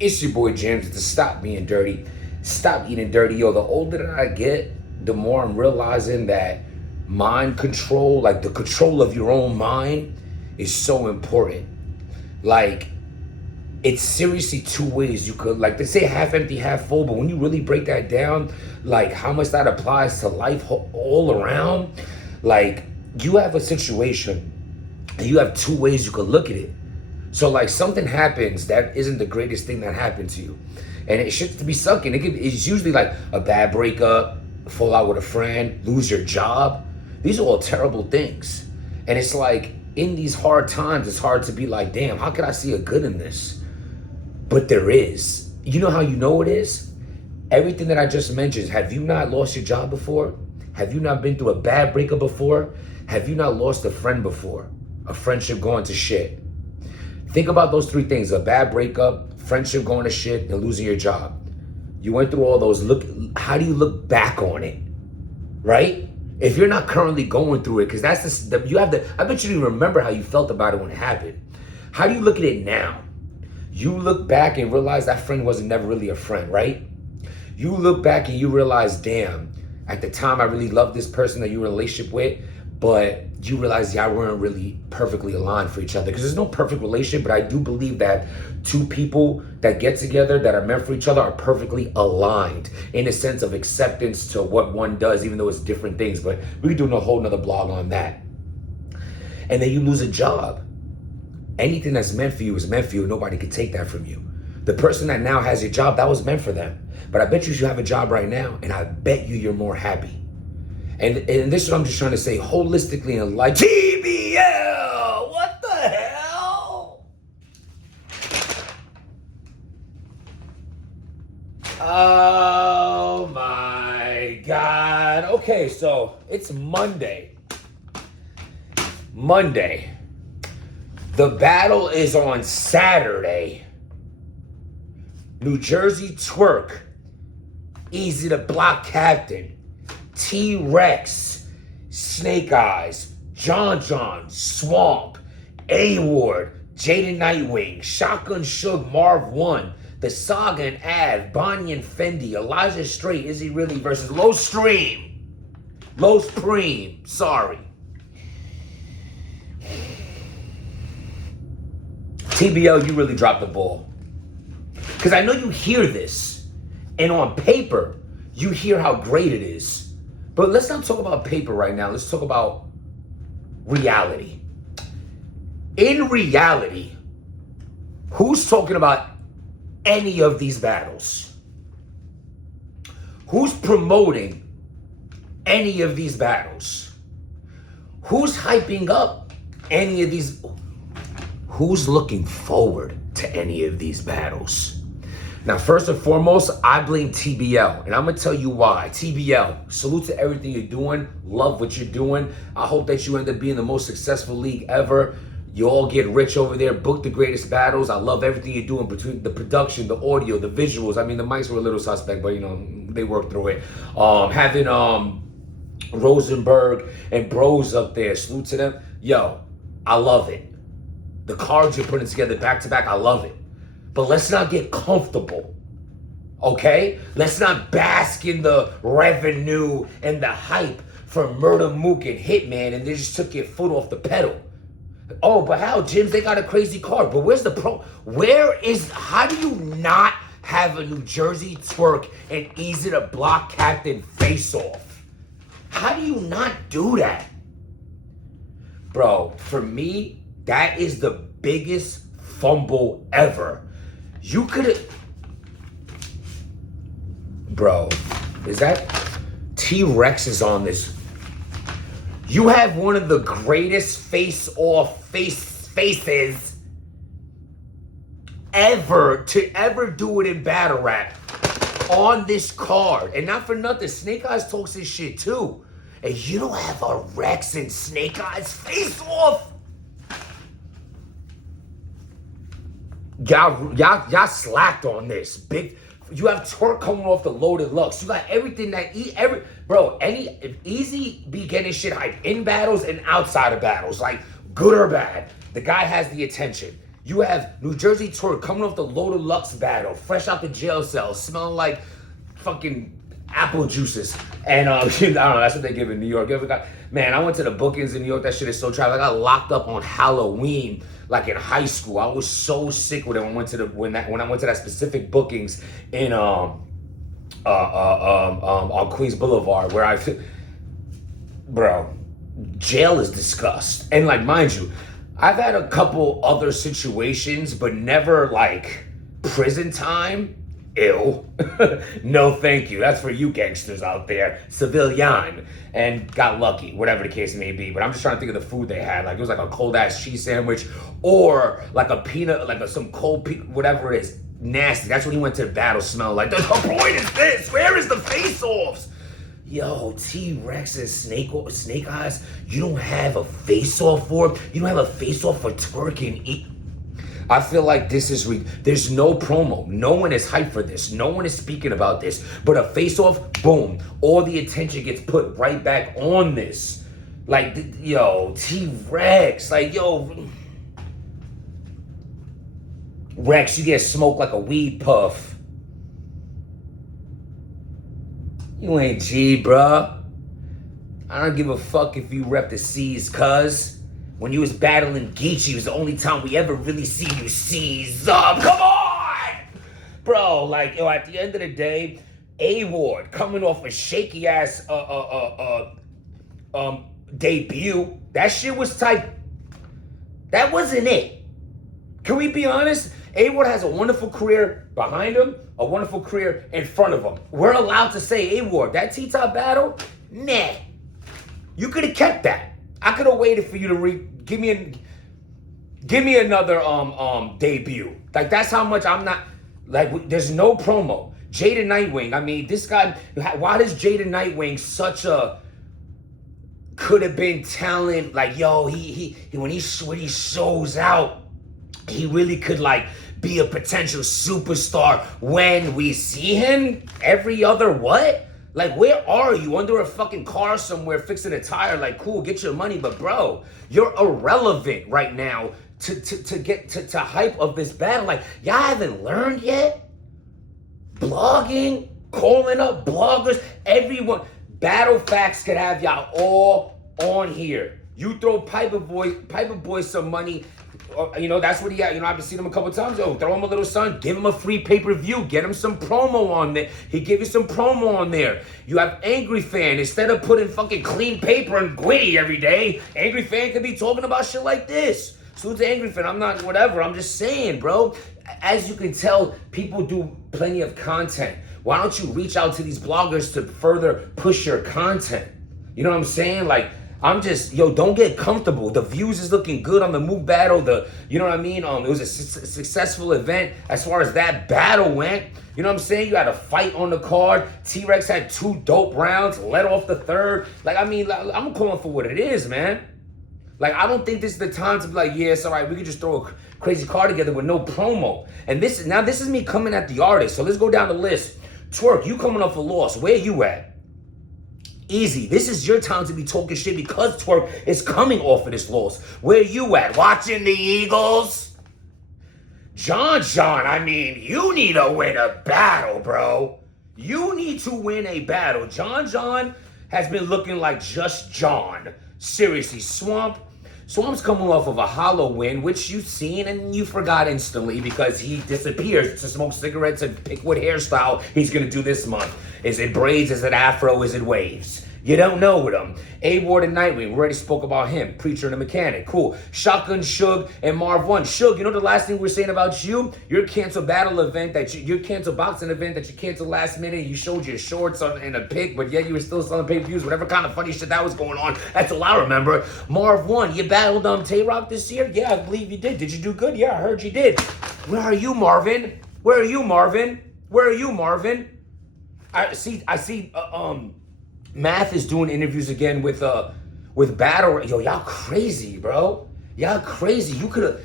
It's your boy James to stop being dirty, stop eating dirty. Yo, the older that I get, the more I'm realizing that mind control, like the control of your own mind, is so important. Like, it's seriously two ways you could, like they say half empty, half full, but when you really break that down, like how much that applies to life all around, like you have a situation and you have two ways you could look at it. So like something happens that isn't the greatest thing that happened to you, and it should be sucking. It's usually like a bad breakup, fall out with a friend, lose your job. These are all terrible things. And it's like in these hard times, it's hard to be like, damn, how could I see a good in this? But there is. You know how you know it is? Everything that I just mentioned. Have you not lost your job before? Have you not been through a bad breakup before? Have you not lost a friend before? A friendship going to shit? Think about those three things: a bad breakup, friendship going to shit, and losing your job. You went through all those. How do you look back on it? Right? If you're not currently going through it, because that's you have the, I bet you didn't remember how you felt about it when it happened. How do you look at it now? You look back and realize that friend wasn't never really a friend, right? You look back and you realize, damn, at the time I really loved this person that you were in a relationship with, but you realize y'all weren't really perfectly aligned for each other. Because there's no perfect relationship, but I do believe that two people that get together that are meant for each other are perfectly aligned in a sense of acceptance to what one does, even though it's different things. But we could do a whole nother blog on that. And then you lose a job. Anything that's meant for you is meant for you. Nobody can take that from you. The person that now has your job, that was meant for them. But I bet you have a job right now, and I bet you're more happy. And this is what I'm just trying to say holistically in life. TBL! What the hell? Oh my God. Okay, so it's Monday. The battle is on Saturday. New Jersey twerk. Easy to block captain. T-Rex. Snake Eyes. John, Swamp. A-Ward. Jaden Nightwing. Shotgun Suge, Marv 1. The Saga and Av. Bonnie and Fendi. Elijah Straight. Is he really versus Low Supreme. Sorry. TBL, you really dropped the ball. Because I know you hear this, and on paper, you hear how great it is. But let's not talk about paper right now. Let's talk about reality. In reality, who's talking about any of these battles? Who's promoting any of these battles? Who's hyping up any of these? Who's looking forward to any of these battles? Now, first and foremost, I blame TBL, and I'm gonna tell you why. TBL, salute to everything you're doing. Love what you're doing. I hope that you end up being the most successful league ever. You all get rich over there. Book the greatest battles. I love everything you're doing between the production, the audio, the visuals. I mean, the mics were a little suspect, but you know, they worked through it. Having Rosenberg and Bros up there, salute to them. Yo, I love it. The cards you're putting together back to back, I love it. But let's not get comfortable, okay? Let's not bask in the revenue and the hype for Murder Mook and Hitman, and they just took your foot off the pedal. Oh, but how, Jims? They got a crazy card. But where's the pro? How do you not have a New Jersey twerk and easy to block captain face off? How do you not do that? Bro, for me, that is the biggest fumble ever. You could have... Bro, is that... T-Rex is on this. You have one of the greatest faces ever to ever do it in battle rap on this card. And not for nothing, Snake Eyes talks his shit too. And you don't have a Rex and Snake Eyes face off. Y'all slacked on this. You have Twerk coming off the Loaded Lux. You got everything that Easy be getting shit hype in battles and outside of battles, like good or bad. The guy has the attention. You have New Jersey Twerk coming off the Loaded Lux battle, fresh out the jail cell, smelling like fucking apple juices. And I don't know, that's what they give in New York. Man, I went to the bookings in New York. That shit is so tragic. I got locked up on Halloween, like in high school. I was so sick with it when I went to that specific bookings in on Queens Boulevard, where bro, jail is disgust. And like, mind you, I've had a couple other situations, but never like prison time. Ew. No, thank you. That's for you gangsters out there. Civilian. And got lucky, whatever the case may be. But I'm just trying to think of the food they had. Like, it was like a cold ass cheese sandwich or like a peanut, like some cold whatever it is. Nasty. That's when he went to battle smell like. The point is this. Where is the face-offs? Yo, T-Rex and Snake Eyes, you don't have a face-off for? You don't have a face-off for twerking? I feel like this is, there's no promo. No one is hyped for this. No one is speaking about this. But a face-off, boom. All the attention gets put right back on this. Like, yo, T-Rex. Like, yo. Rex, you get smoked like a weed puff. You ain't G, bruh. I don't give a fuck if you rep the C's, cuz. When you was battling Geechee, it was the only time we ever really see you seize up. Come on! Bro, like, yo, at the end of the day, A-Ward coming off a shaky ass debut. That shit was tight. That wasn't it. Can we be honest? A-Ward has a wonderful career behind him, a wonderful career in front of him. We're allowed to say A-Ward. That T-Top battle? Nah. You could have kept that. I could have waited for you to give me another debut. Like, that's how much I'm not, like, there's no promo. Jada Nightwing, I mean, this guy, why does Jada Nightwing such a could have been talent? Like, yo, when he shows out, he really could like be a potential superstar. When we see him every other what? Like, where are you? Under a fucking car somewhere fixing a tire? Like, cool, get your money. But bro, you're irrelevant right now to get to hype of this battle. Like, y'all haven't learned yet? Blogging, calling up bloggers, everyone. Battle Facts could have y'all all on here. You throw Piper Boy some money. You know, that's what he got. You know, I've seen him a couple times. Yo, throw him a little something. Give him a free pay-per-view. Get him some promo on there. He give you some promo on there. You have Angry Fan. Instead of putting fucking clean paper and Gwitty every day, Angry Fan could be talking about shit like this. Salute to Angry Fan. I'm not whatever. I'm just saying, bro. As you can tell, people do plenty of content. Why don't you reach out to these bloggers to further push your content? You know what I'm saying? Like, I'm just, yo, don't get comfortable. The views is looking good on the Mook battle. You know what I mean? It was a successful event as far as that battle went. You know what I'm saying? You had a fight on the card. T-Rex had 2 dope rounds, let off the 3rd. Like, I mean, I'm calling for what it is, man. Like, I don't think this is the time to be like, yeah, it's all right. We can just throw a crazy card together with no promo. And this is me coming at the artist. So let's go down the list. Twerk, you coming off a loss. Where you at? Easy. This is your time to be talking shit because Twerk is coming off of this loss. Where you at? Watching the Eagles? John, I mean, you need to win a battle, bro. You need to win a battle. John has been looking like just John. Seriously, Swamp's coming off of a hollow win, which you've seen and you forgot instantly because he disappears to smoke cigarettes and pick what hairstyle he's going to do this month. Is it braids? Is it afro? Is it waves? You don't know with him. A-Ward and Nightwing, we already spoke about him. Preacher and the Mechanic, cool. Shotgun, Suge, and Marv 1. Suge, you know the last thing we're saying about you? Your canceled battle event, your canceled boxing event that you canceled last minute. You showed your shorts in a pic, but yet you were still selling pay-per-views, whatever kind of funny shit that was going on. That's all I remember. Marv 1, you battled Tay-Rock this year? Yeah, I believe you did. Did you do good? Yeah, I heard you did. Where are you, Marvin? Where are you, Marvin? Where are you, Marvin? I see, Math is doing interviews again with Battle. Yo, y'all crazy, bro. Y'all crazy. You could have,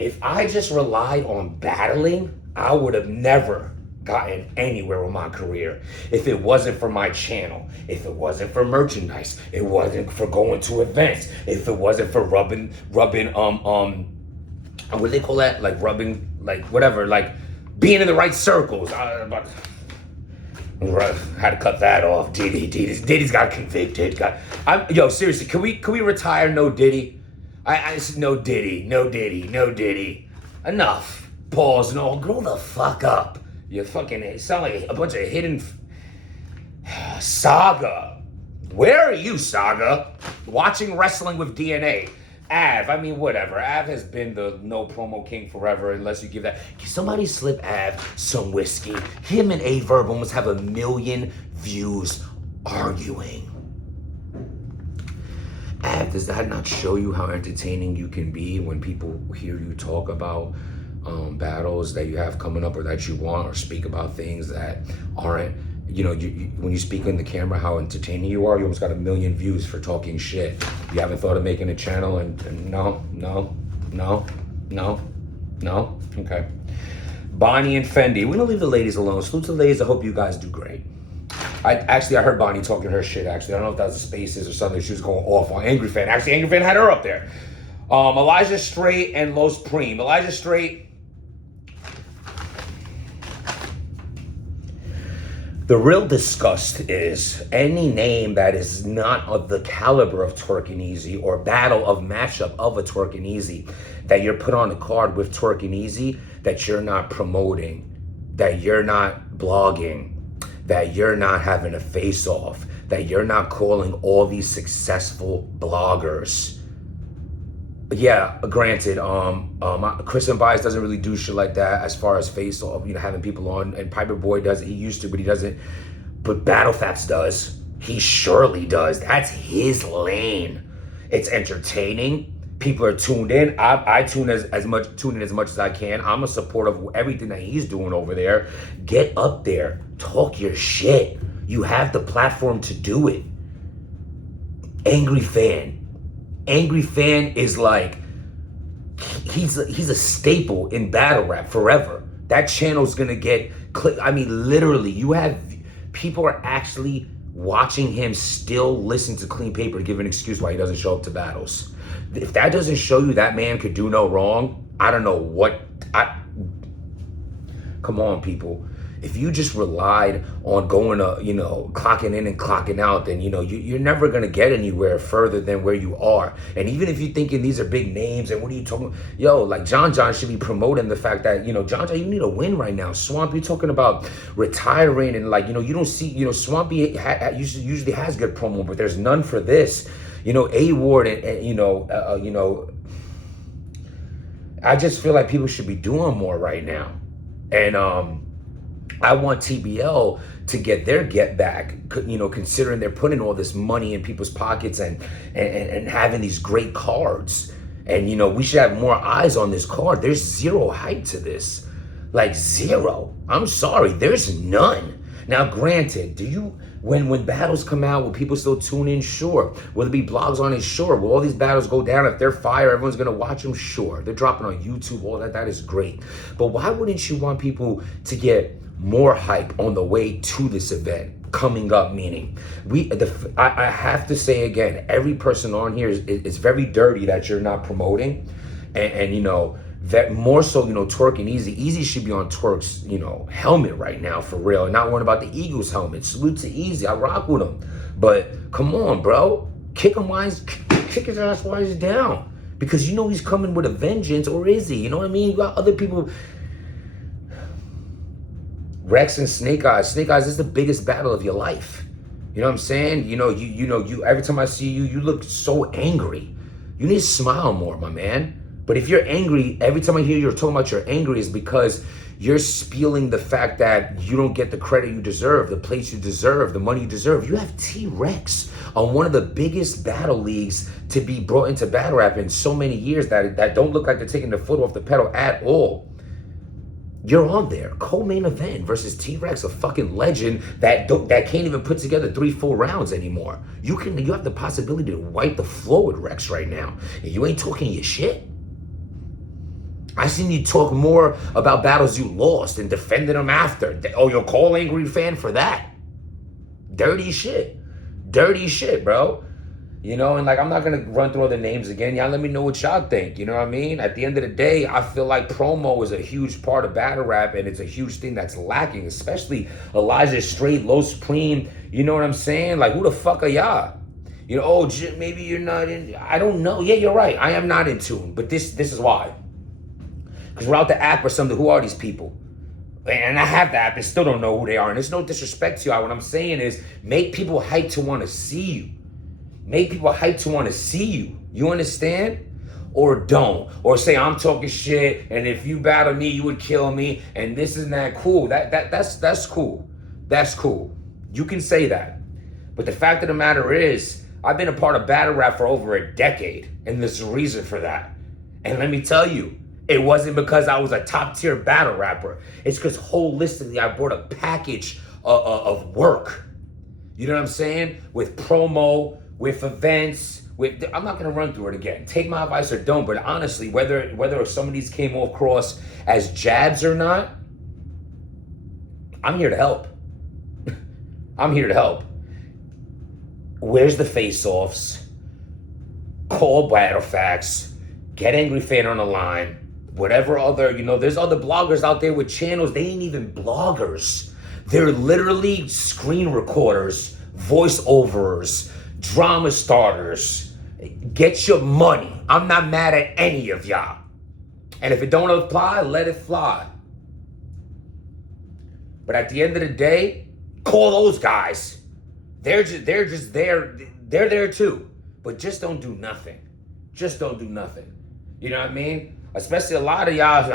if I just relied on battling, I would have never gotten anywhere with my career. If it wasn't for my channel, if it wasn't for merchandise, it wasn't for going to events, if it wasn't for rubbing what do they call that? Like rubbing, like whatever, like being in the right circles. Had to cut that off. Diddy's got convicted. Yo, seriously, can we retire? No Diddy. No Diddy. Enough. Pause. No, grow the fuck up. You fucking sound like a bunch of hidden Saga. Where are you, Saga? Watching Wrestling with DNA. Av, I mean, whatever. Av has been the no promo king forever, unless you give that. Can somebody slip Av some whiskey? Him and A-Verb almost have 1 million views arguing. Av, does that not show you how entertaining you can be when people hear you talk about battles that you have coming up or that you want, or speak about things that aren't, when you speak in the camera, how entertaining you are? You almost got 1 million views for talking shit. You haven't thought of making a channel? And no? Okay. Bonnie and Fendi. We're gonna leave the ladies alone. Salute to the ladies. I hope you guys do great. I heard Bonnie talking her shit, actually. I don't know if that was the Spaces or something. She was going off on Angry Fan. Actually, Angry Fan had her up there. Elijah Straight and Los Preem. Elijah Straight. The real disgust is any name that is not of the caliber of Twerk and Easy or battle of matchup of a Twerk and Easy that you're put on the card with Twerk and Easy, that you're not promoting, that you're not blogging, that you're not having a face-off, that you're not calling all these successful bloggers. Yeah, granted, Chris and Bias doesn't really do shit like that as far as face-off, having people on, and Piper Boy does it. He used to, but he doesn't. But Battle Facts does. He surely does. That's his lane. It's entertaining. People are tuned in. I tune in as much as I can. I'm a supporter of everything that he's doing over there. Get up there. Talk your shit. You have the platform to do it. Angry Fan. Angry Fan is like, he's a staple in battle rap forever. That channel's gonna get literally, you have people are actually watching him still listen to Clean Paper to give an excuse why he doesn't show up to battles. If that doesn't show you that man could do no wrong, I don't know what. Come on, people. If you just relied on going to, clocking in and clocking out, then, you're never going to get anywhere further than where you are. And even if you're thinking these are big names and what are you talking, like John should be promoting the fact that, John, you need a win right now. Swamp, you're talking about retiring and you don't see, Swampy usually has good promo, but there's none for this. A-Ward and I just feel like people should be doing more right now. And, I want TBL to get their get back, considering they're putting all this money in people's pockets and having these great cards. And, we should have more eyes on this card. There's zero hype to this. Like zero. I'm sorry, there's none. Now, granted, when battles come out, will people still tune in? Sure. Will there be blogs on it? Sure. Will all these battles go down? If they're fire, everyone's going to watch them? Sure. They're dropping on YouTube, all that. That is great. But why wouldn't you want people to get more hype on the way to this event coming up? Meaning, I have to say again, every person on here is very dirty that you're not promoting. And that more so, Twerk and Easy should be on Twerk's, helmet right now for real. And not worrying about the Eagles helmet. Salute to Easy. I rock with him. But come on, bro. Kick his ass while he's down. Because he's coming with a vengeance, or is he? You know what I mean? You got other people. Rex and Snake Eyes. Snake Eyes is the biggest battle of your life. You know what I'm saying? You every time I see you, you look so angry. You need to smile more, my man. But if you're angry, every time I hear you're talking about you're angry, is because you're spieling the fact that you don't get the credit you deserve, the place you deserve, the money you deserve. You have T-Rex on one of the biggest battle leagues to be brought into battle rap in so many years that don't look like they're taking the foot off the pedal at all. You're on there, co-main event versus T-Rex, a fucking legend that can't even put together 3 full rounds anymore. You have the possibility to wipe the floor with Rex right now, and you ain't talking your shit. I seen you talk more about battles you lost and defending them after. Oh, you'll call Angry Fan for that? Dirty shit, bro. You know, and like, I'm not gonna run through all the names again. Y'all let me know what y'all think. You know what I mean? At the end of the day, I feel like promo is a huge part of battle rap, and it's a huge thing that's lacking, especially Elijah Straight, Low Supreme. You know what I'm saying? Like, who the fuck are y'all? You know, oh, maybe you're not in. I don't know. Yeah, you're right. I am not in tune, but this is why. Because we're out the app or something. Who are these people? And I have the app and still don't know who they are. And there's no disrespect to y'all. What I'm saying is, make people hype to want to see you. Make people hype to want to see you. You understand? Or don't. Or say I'm talking shit, and if you battle me, you would kill me, and this is not cool. That's cool. That's cool. You can say that. But the fact of the matter is, I've been a part of battle rap for over a decade, and there's a reason for that. And let me tell you, it wasn't because I was a top tier battle rapper. It's because holistically, I brought a package of work. You know what I'm saying? With promo, with events, I'm not gonna run through it again. Take my advice or don't, but honestly, whether some of these came across as jabs or not, I'm here to help. I'm here to help. Where's the face-offs? Call battle facts. Get Angry Fan on the line. Whatever other, there's other bloggers out there with channels. They ain't even bloggers. They're literally screen recorders, voiceovers, drama starters. Get your money. I'm not mad at any of y'all. And if it don't apply, let it fly. But at the end of the day, call those guys. They're just there. They're there too. But just don't do nothing. Just don't do nothing. You know what I mean? Especially a lot of y'all.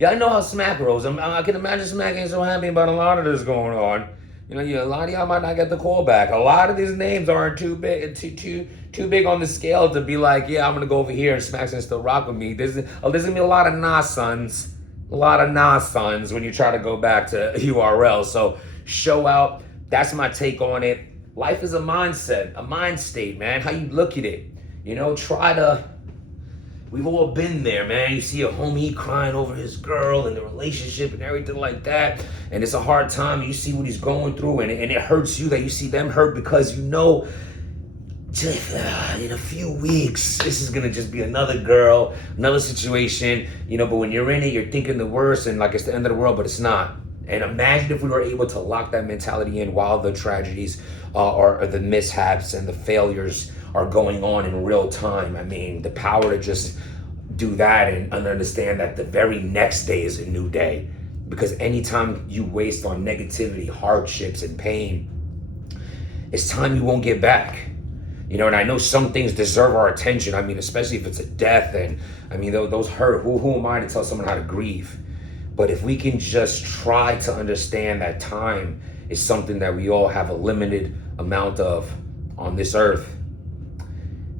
Y'all know how Smack rolls. I can imagine Smack ain't so happy about a lot of this going on. A lot of y'all might not get the call back. A lot of these names aren't too big on the scale to be like, yeah, I'm gonna go over here and Smack's gonna still rock with me. There's gonna be a lot of nah sons. A lot of nah sons when you try to go back to URL. So show out. That's my take on it. Life is a mindset, a mind state, man. How you look at it. We've all been there, man. You see a homie crying over his girl and the relationship and everything like that. And it's a hard time. You see what he's going through and it hurts you that you see them hurt because just in a few weeks, this is going to just be another girl, another situation, but when you're in it, you're thinking the worst and like it's the end of the world, but it's not. And imagine if we were able to lock that mentality in while the tragedies or the mishaps and the failures are going on in real time. I mean, the power to just do that and understand that the very next day is a new day. Because anytime you waste on negativity, hardships, and pain, it's time you won't get back. And I know some things deserve our attention. I mean, especially if it's a death, and I mean, those hurt. Who am I to tell someone how to grieve? But if we can just try to understand that time is something that we all have a limited amount of on this earth,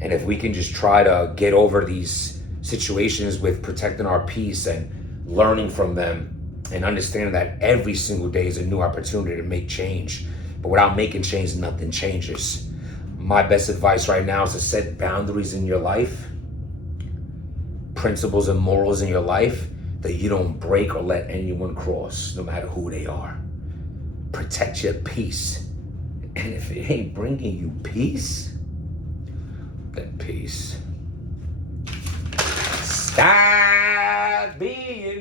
and if we can just try to get over these situations with protecting our peace and learning from them and understanding that every single day is a new opportunity to make change. But without making change, nothing changes. My best advice right now is to set boundaries in your life, principles and morals in your life that you don't break or let anyone cross, no matter who they are. Protect your peace. And if it ain't bringing you peace, then peace. Stop being